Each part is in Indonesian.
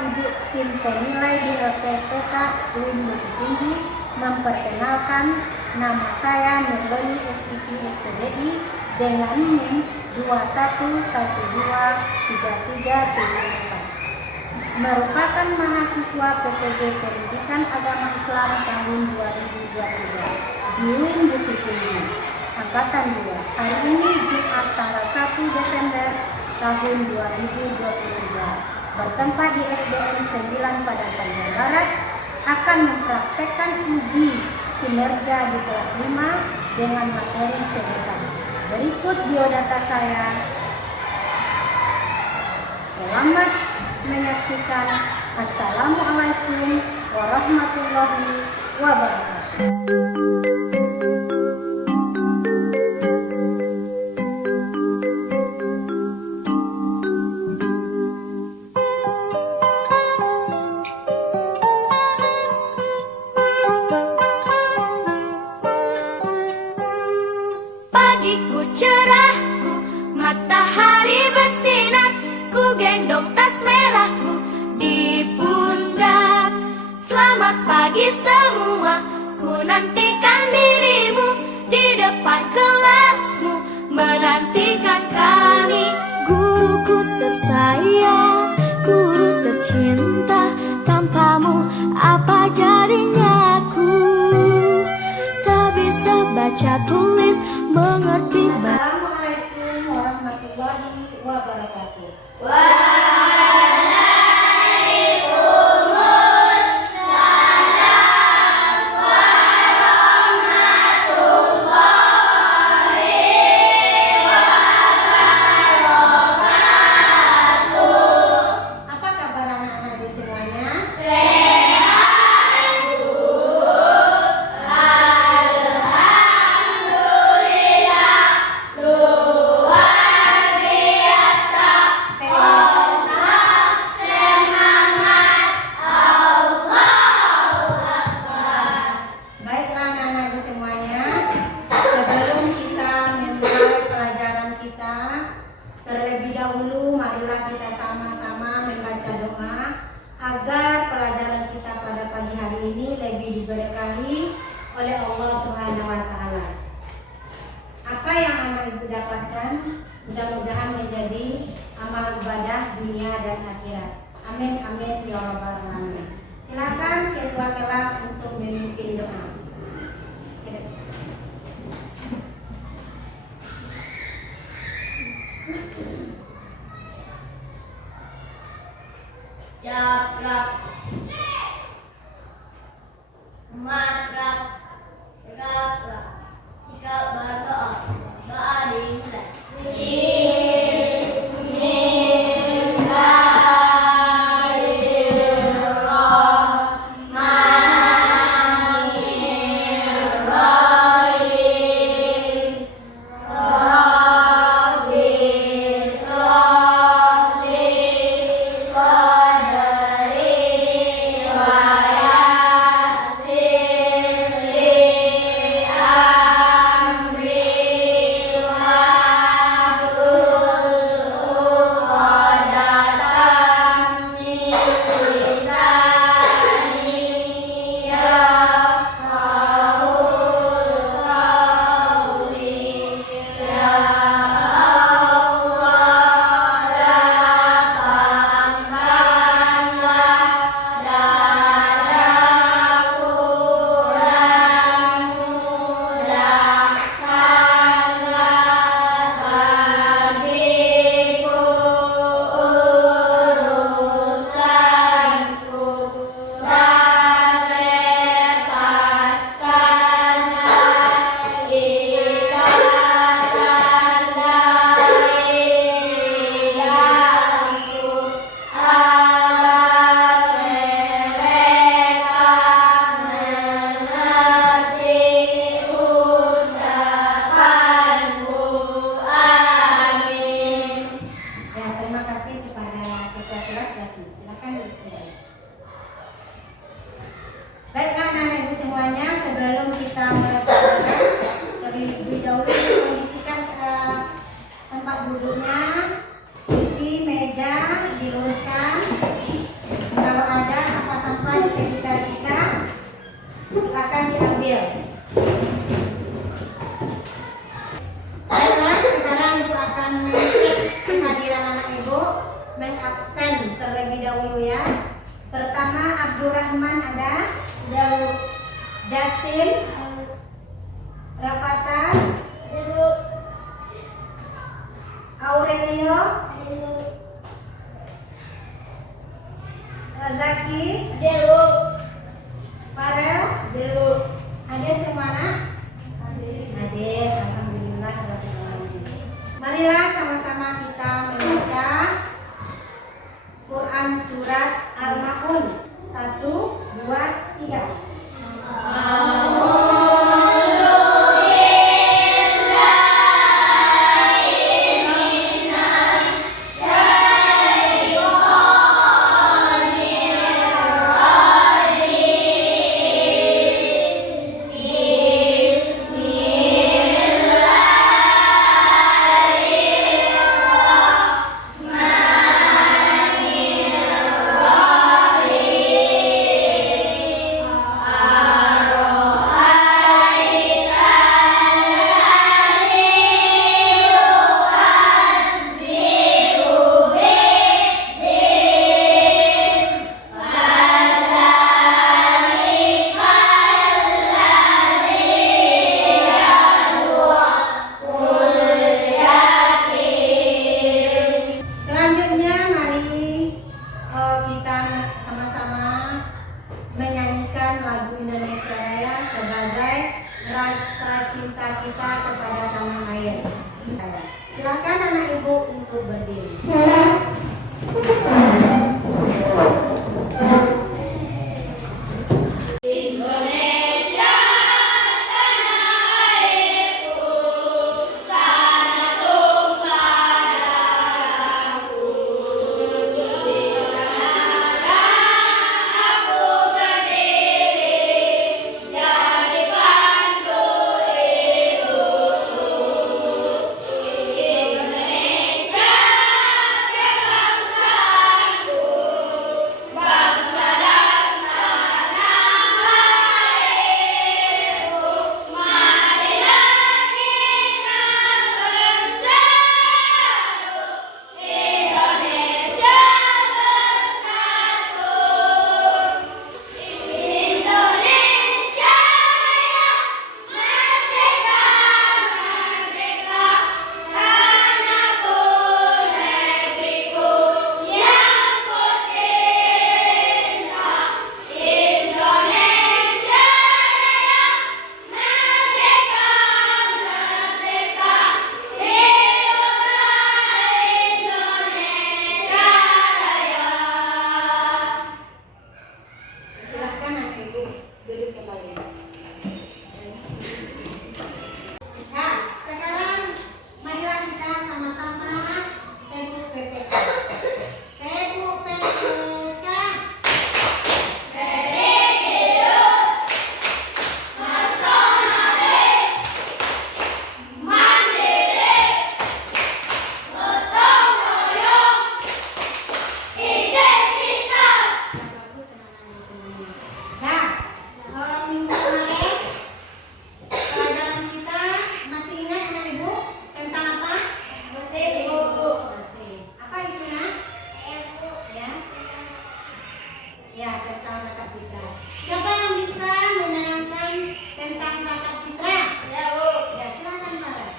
Ibu tim penilai di LPTK UIN Bukit Tinggi memperkenalkan, nama saya Nurloli SIP SPDI dengan NIM 21123374, merupakan mahasiswa PPG Pendidikan Agama Islam tahun 2023 di UIN Bukit Tinggi, Angkatan 2. Hari ini Jumat tanggal 1 Desember tahun 2023, bertempat di SDN 9 Padang Panjang Barat, akan mempraktekkan uji kinerja di kelas 5 dengan materi sedekah. Berikut biodata saya. Selamat menyaksikan. Assalamualaikum warahmatullahi wabarakatuh. Pagiku cerahku, matahari bersinar, ku gendong tas merahku di pundak. Selamat pagi semua, ku nantikan dirimu di depan kelasmu, menantikan kami. Guruku tersayang, guru tercinta, tanpamu apa jadinya aku? Tak bisa baca tulis, mengerti. Assalamualaikum warahmatullahi wabarakatuh. Apa kabar anak-anak di semuanya? Baiklah anak-anak di semuanya, sebelum kita memulai pelajaran kita, terlebih dahulu marilah kita sama-sama membaca doa agar pelajaran kita pada pagi hari ini lebih diberkahi oleh Allah Subhanahu wa Ta'ala. Apa yang anak ibu dapatkan mudah-mudahan menjadi amal ibadah dunia dan akhirat. Amin amin ya rabbal alamin. Silakan ketua kelas untuk memimpin doa. Siap-siap, matrak, tegak-tegak, sikap berdoa, doa dimulai. tempat duduknya, isi meja diluruskan, Abdurrahman ada? Ada, Bu. Justin, Rafatan, Ada, Bu. Aurelio, Ada, Bu. Zaki, Ada, Bu. Farel, Ada, Bu. hadir semua anak? Hadir, alhamdulillah. Marilah sama-sama kita membaca Quran surat Al-Ma'un 1, 2, 3. Selanjutnya mari kita sama-sama menyanyikan lagu Indonesia Raya sebagai rasa cinta kita kepada tanah air. Silakan anak ibu untuk berdiri. Silakan anak ibu duduk kembali. Nah, sekarang marilah kita sama-sama tepuk PPK. Tepuk PPK. Nah, minggu kemarin pelajaran kita masih ingat anak ibu tentang apa? Masih. Apa itu nak? Ya. Ya, tentang zakat fitrah. Siapa yang bisa menerangkan tentang zakat fitrah? Ya, Bu. Ya, silakan Farel.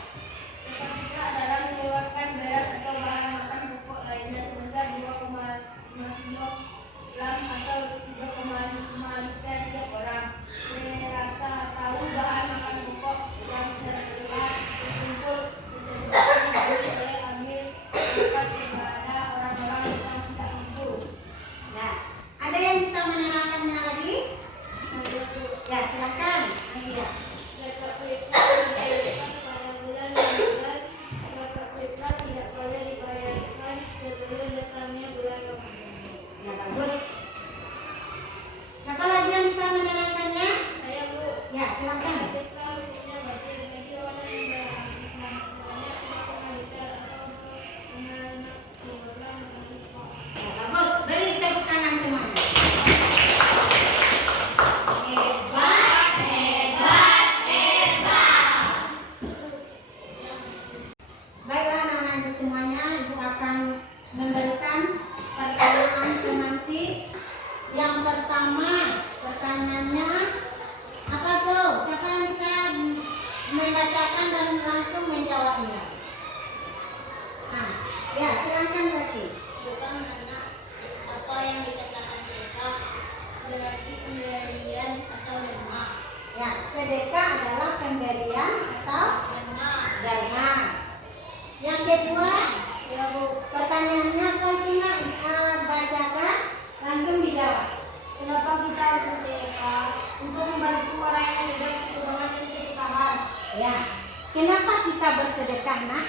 Zakat fitrah adalah mengeluarkan beras atau bahan makan pokok lainnya sebesar 2,5 kilogram atau 3,5 liter tiap orang. Merasa tahu bahan makan pokok yang telah berkumpul tersebut boleh ambil zakat kepada orang-orang yang tidak mampu. Nah, ada yang bisa menerangkannya lagi? Yang pertama, pertanyaannya apa tuh? Siapa yang bisa membacakan dan langsung menjawabnya? Nah, ya silakan Zaki. Bukan anak apa yang dikatakan sedekah berarti pemberian atau derma. Ya, sedekah adalah pemberian atau dharma. Yang kedua, ya Bu, pertanyaannya kalau Tina bacakan langsung dijawab. Kenapa kita harus bersedekah? Untuk membantu orang yang sedang kekurangan dan kesusahan. Ya, kenapa kita bersedekah nak?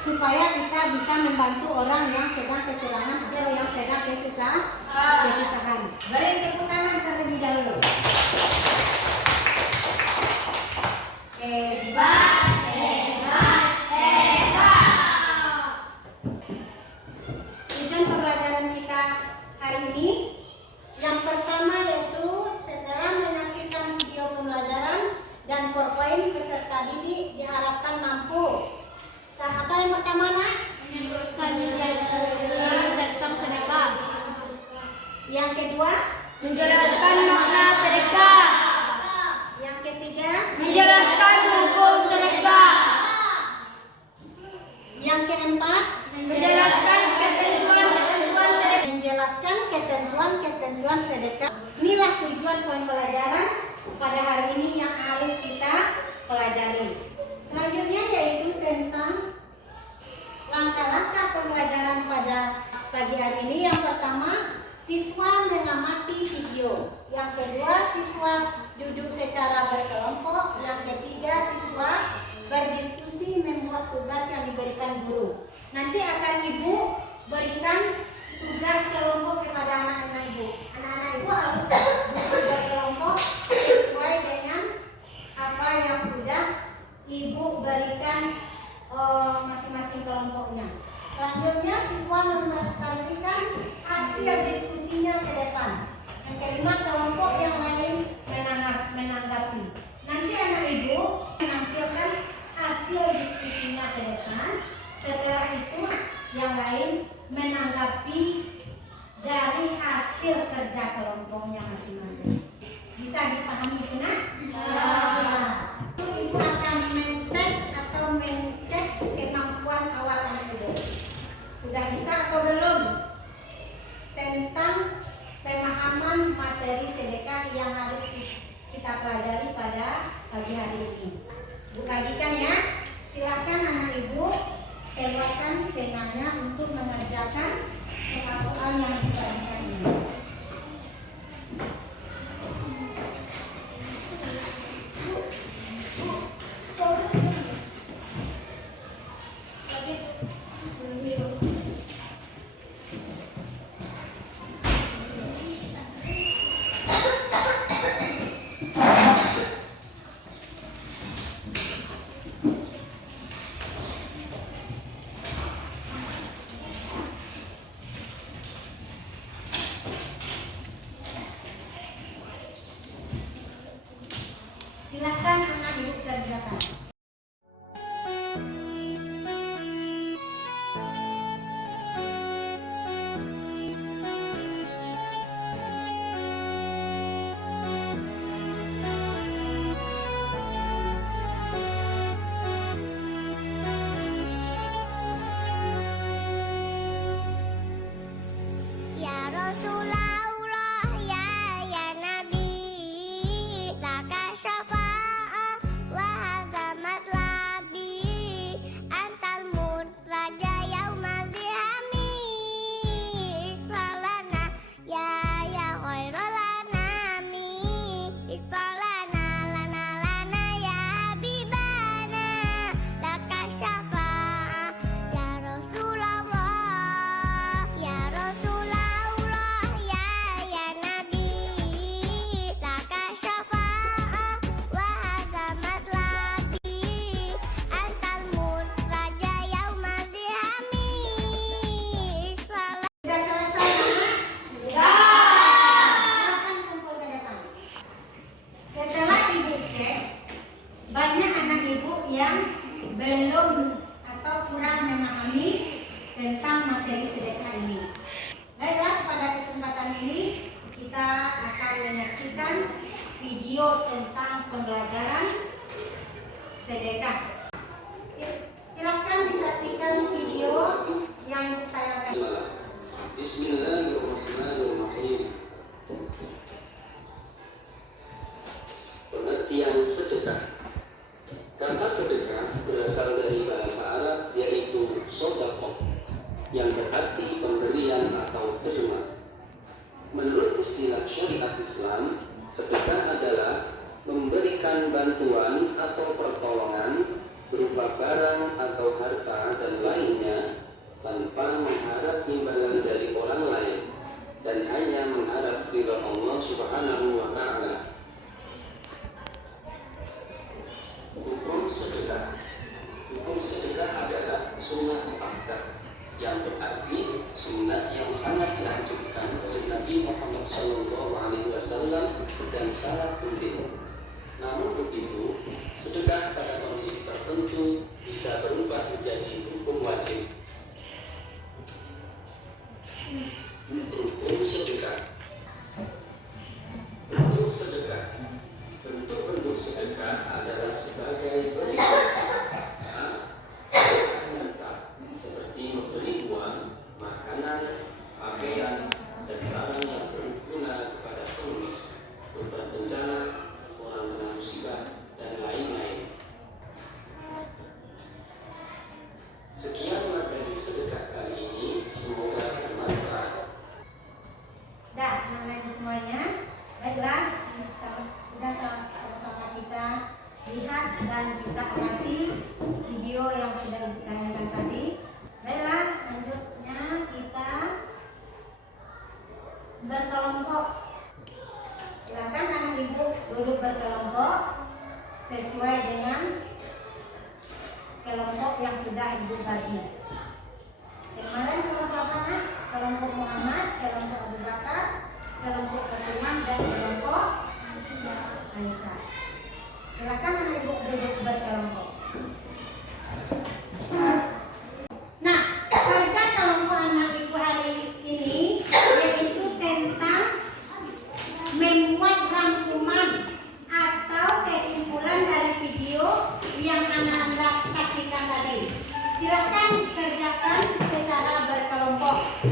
Supaya kita bisa membantu orang yang sedang kekurangan atau yang sedang kesusahan. Beri tepuk tangan terlebih dahulu. Hebat, hebat, hebat. Tujuan pembelajaran kita hari ini yang pertama yaitu setelah menyaksikan video pembelajaran dan PowerPoint peserta didik diharapkan mampu. Apa yang pertama nak? Menyebutkan nilai tentang sedekah. Yang kedua? Menjelaskan makna sedekah. Yang ketiga? Menjelaskan hukum sedekah. Yang keempat? Menjelaskan ketentuan-ketentuan sedekah. Menjelaskan ketentuan-ketentuan sedekah. Inilah tujuan pembelajaran pada hari ini yang harus kita pelajari. Selanjutnya yaitu tentang langkah-langkah pembelajaran pada pagi hari ini. Yang pertama, siswa mengamati video. Yang kedua, siswa duduk secara berkelompok. Yang ketiga, siswa berdiskusi membuat tugas yang diberikan guru. Nanti akan Ibu berikan tugas kelompok kepada anak-anak Ibu. Anak-anak Ibu harus duduk berkelompok sesuai dengan apa yang sudah Ibu berikan masing-masing kelompoknya. Selanjutnya siswa mepresentasikan hasil diskusinya ke depan. Yang kelima, kelompok yang lain menanggapi. Nanti anak Ibu menampilkan hasil diskusinya ke depan. Setelah itu yang lain menanggapi dari hasil kerja kelompoknya masing-masing. Bisa dipahami benar? Bisa. Ibu akan mentes atau mencek kemampuan awal anak Ibu. Sudah bisa atau belum? Tentang pemahaman materi sedekah yang harus kita pelajari pada pagi hari ini. Bu bagikan ya. Silakan anak Ibu keluarkan penanya untuk mengerjakan soal-soal yang diberikan ini. kita akan menyaksikan video tentang pembelajaran sedekah. Silakan disaksikan video yang ditayangkan. Bismillahirrahmanirrahim. Pengertian sedekah. Kata sedekah berasal dari bahasa Arab yaitu sodaqah, yang berarti pemberian atau terima. Menurut istilah syariat Islam, sedekah adalah memberikan bantuan atau pertolongan berupa barang atau harta dan lainnya tanpa mengharap imbalan dari orang lain dan hanya mengharap ridha Allah Subhanahu wa Ta'ala. Hukum sedekah. Hukum sedekah adalah sunnah muakkad, yang berarti sunnah yang sangat dianjurkan oleh Nabi Muhammad SAW dan sangat penting. Namun begitu, sedekah pada kondisi tertentu bisa berubah menjadi hukum wajib. Rukun sedekah. Bentuk sedekah. Bentuk-bentuk sedekah adalah sebagai berikut. Sedekah nyata, seperti memberi uang, makanan, pakaian, dan barang yang berguna kepada penulis, korban bencana, orang kena musibah, dan lain-lain. Sekian materi sedekah kali ini, semoga bermanfaat. Dah, anak-anak semuanya, baiklah, sudah sama-sama kita lihat dan kita amati video yang sudah ditayangkan tadi. Baiklah, lanjutnya kita berkelompok. Silakan anak ibu duduk berkelompok sesuai dengan kelompok yang sudah ibu bagi. Kemarin kelompok apa nak? Kelompok Muhammad, kelompok Abu Bakar, kelompok Fatimah, dan kelompok Aisyah. Silakan anak ibu duduk berkelompok. Nah, kerja kelompok anak ibu hari ini yaitu tentang membuat rangkuman atau kesimpulan dari video yang anak-anak saksikan tadi. Silakan kerjakan secara berkelompok.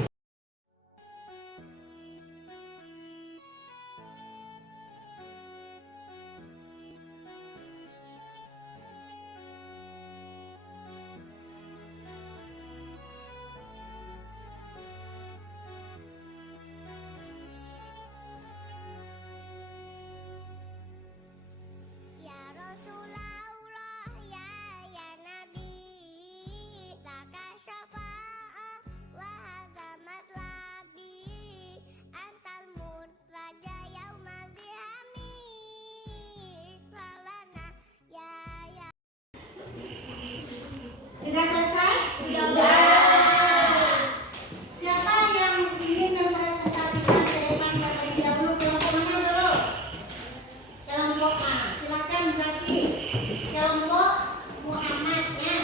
Ya Rasulullah, ya Nabi, laka syafa'ah wa hazamat labi, antal murtaja yaumaz zihami, islalana ya. Sudah selesai? Siapa yang ingin mempresentasikan ke depan terlebih dahulu? Kelompok mana dulu? Kelompok A. Silakan Zaki. Kelompok Muhammadnya.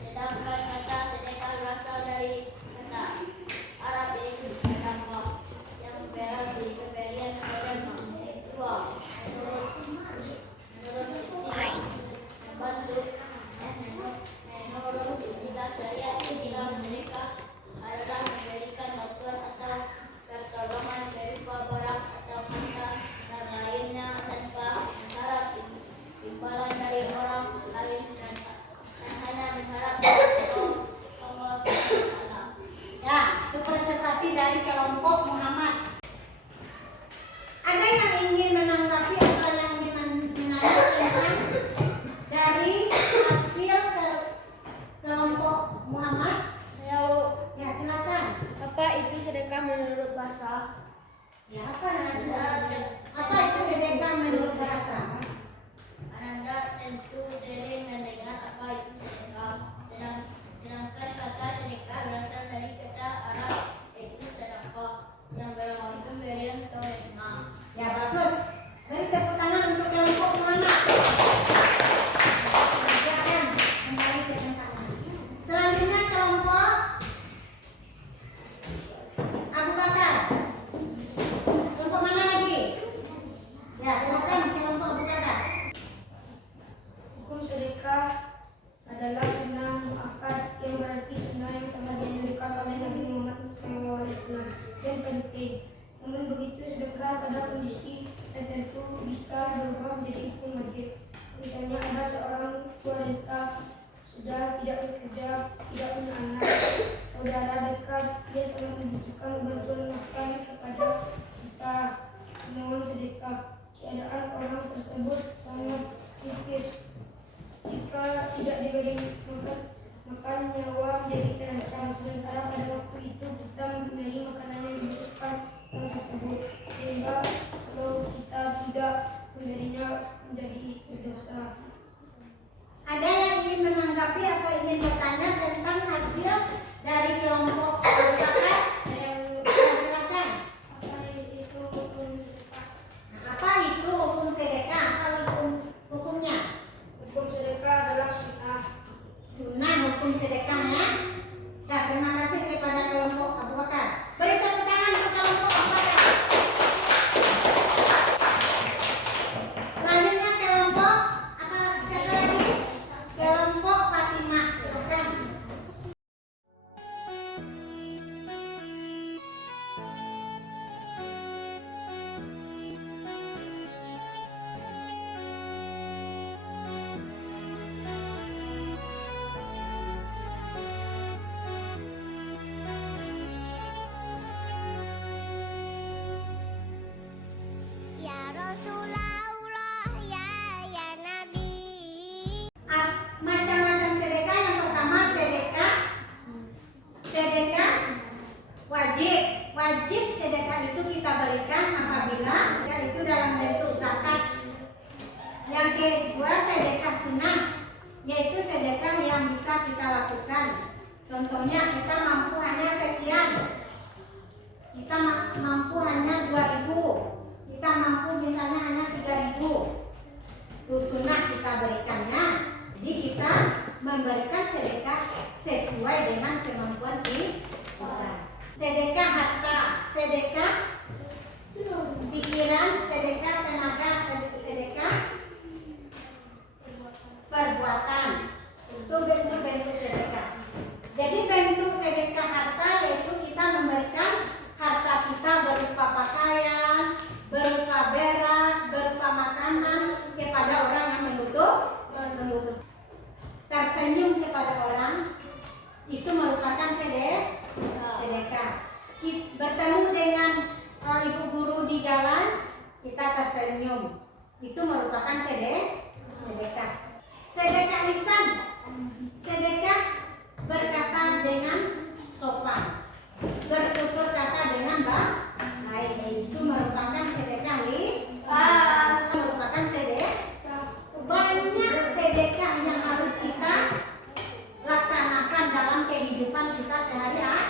Sedangkan kata sedekah berasal dari kata Arab yaitu sedekah, yang berarti pemberian dan dua. Menurut istilah membantu, menurut istilah syariat Islam, sedekah adalah memberikan bantuan atau pertolongan berupa barang atau harta dan lainnya tanpa mengharap imbalan dari orang lain dan hanya mengharap Allah SWT. Ya, itu presentasi dari kelompok Muhammad. Ada yang ingin menanggapi atau yang ingin menanyakan dari hasil kelompok Muhammad? Ya, silakan. Apa itu sedekah menurut bahasa? Ya, apa itu sedekah menurut bahasa? Ananda tentu sering mendengar apa itu sedekah. Sedangkan kata sedekah berasal yang sangat dianjurkan oleh Nabi Muhammad SAW dan penting. Namun begitu, sedekah pada kondisi tertentu bisa berubah menjadi hukum wajib. Misalnya ada seorang wanita sudah tidak bekerja, tidak punya anak, saudara dekat, dia sangat membutuhkan bantuan makan kepada kita, memohon sedekah. Keadaan orang tersebut sangat kritis. Jika tidak diberi makan, nyawa menjadi terancam. Sementara pada waktu itu kita mempunyai makanan yang dibutuhkan orang tersebut, sehingga kalau kita tidak memberinya menjadi berdosa. Ada yang ingin menanggapi atau ingin bertanya tentang hasil dari kelompok masyarakat? Silakan. Apa itu hukum sedekah? Apa hukumnya? Hukum sedekah adalah sunnah. Sunnah hukum sedekahnya. Nah, terima kasih kepada kelompok Abu Bakar. Beri tepuk tangan untuk kelompok Abu Bakar. Selanjutnya kelompok apa? Siapa lagi? Kelompok Fatimah. Silakan. Ya Rasulullah, ya Nabi. Macam-macam sedekah. Yang pertama sedekah wajib. Wajib sedekah itu kita berikan apabila itu dalam bentuk zakat. Yang kedua sedekah sunnah, yaitu sedekah yang bisa kita lakukan. Contohnya kita mampu hanya sekian, kita mampu hanya 2.000, kita mampu misalnya hanya 3.000, itu sunnah kita berikannya. Jadi kita memberikan sedekah sesuai dengan kemampuan kita. Sedekah harta, sedekah pikiran, sedekah tenaga, sedekah perbuatan. Itu bentuk-bentuk sedekah. Jadi bentuk sedekah harta yaitu kita memberikan harta kita berupa pakaian, berupa beras, berupa makanan kepada orang yang membutuhkan. Tersenyum kepada orang itu merupakan sedekah. Bertemu dengan ibu guru di jalan, kita tersenyum, itu merupakan sedekah. Sedekah lisan, sedekah berkata dengan sopan, bertutur kata dengan baik, itu merupakan sedekah lisan. Merupakan sedekah. Banyak sedekah yang harus kita laksanakan dalam kehidupan kita sehari-hari.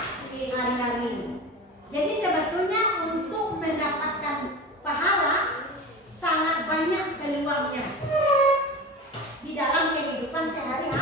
Jadi sebetulnya untuk mendapatkan pahala sangat banyak peluangnya di dalam kehidupan sehari-hari.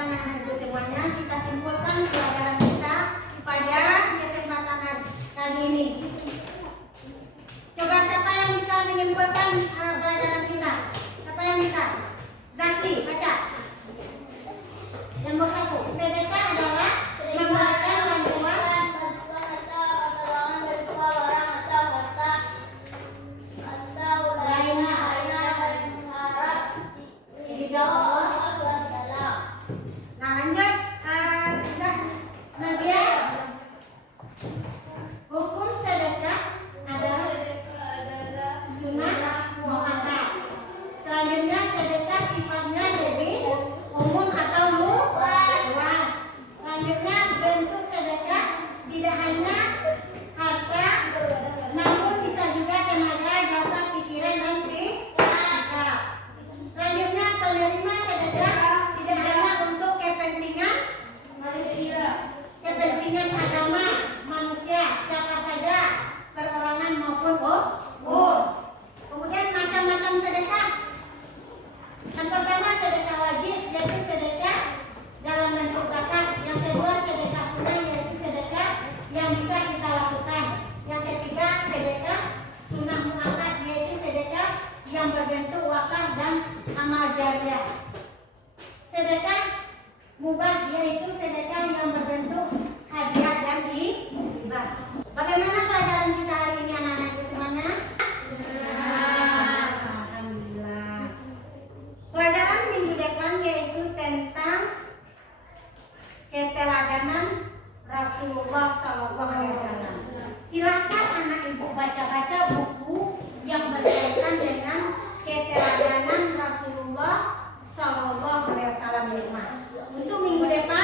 anak-anak ibu semuanya, kita simpulkan pelajaran kita pada kesempatan kali ini. Coba siapa yang bisa menyimpulkan pelajaran kita? Siapa yang bisa? Zaki, baca. Nomor 1, sedekah adalah memberikan bantuan atau pertolongan berupa barang atau harta atau lainnya yang mengharap ridho Allah SWT. Nah lanjut, Nadia. Hukum sedekah adalah sunnah muakkad. Selanjutnya sedekah sifatnya lebih umum atau luas. Selanjutnya bentuk sedekah tidak hanya harta, namun bisa juga tenaga, jasa, pikiran, dan sikap. Selanjutnya penerima sedekah tidak hanya untuk kepentingan agama manusia, siapa saja, perorangan maupun umum. Kemudian macam-macam sedekah. Yang pertama sedekah wajib, yaitu sedekah dalam bentuk zakat. Yang kedua sedekah sunnah, yaitu sedekah yang bisa kita lakukan. Yang ketiga sedekah sunnah muakkad, yaitu sedekah yang berbentuk wakaf dan amal jariah. Sedekah mubah, yaitu sedekah yang berbentuk hadiah dan hibah. Bagaimana pelajaran kita hari ini anak-anak semuanya? Alhamdulillah. Pelajaran minggu depan yaitu tentang keteladanan Rasulullah SAW. Silakan anak ibu baca-baca buku yang berkaitan dengan keteladanan Rasulullah SAW di rumah. Untuk minggu depan